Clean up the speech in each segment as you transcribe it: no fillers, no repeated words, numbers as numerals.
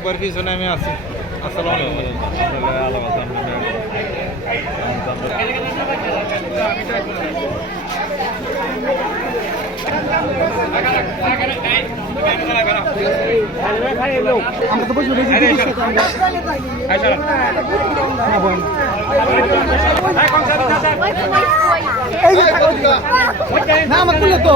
একবার পিছনে আমি আছি। আসসালামু আলাইকুম। আমরা তো বসে রয়েছি না আমার তুলে তো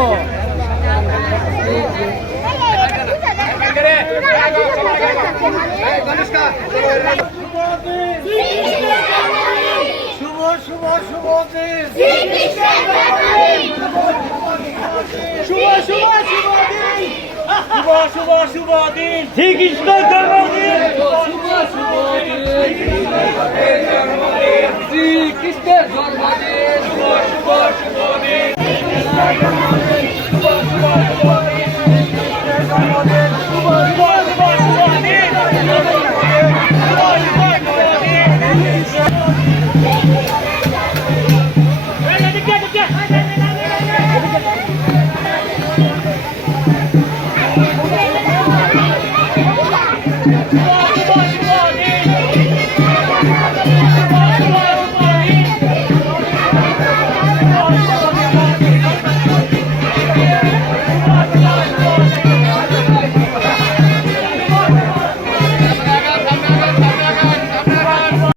শুভ শুভ শুভ দিন শুভ শুভ শুভ দিন শুভ শুভ শুভ দিন শ্রীকৃষ্ণ জন্মদিন শুভ শুভ দিন শ্রীকৃষ্ণের জন্মদিন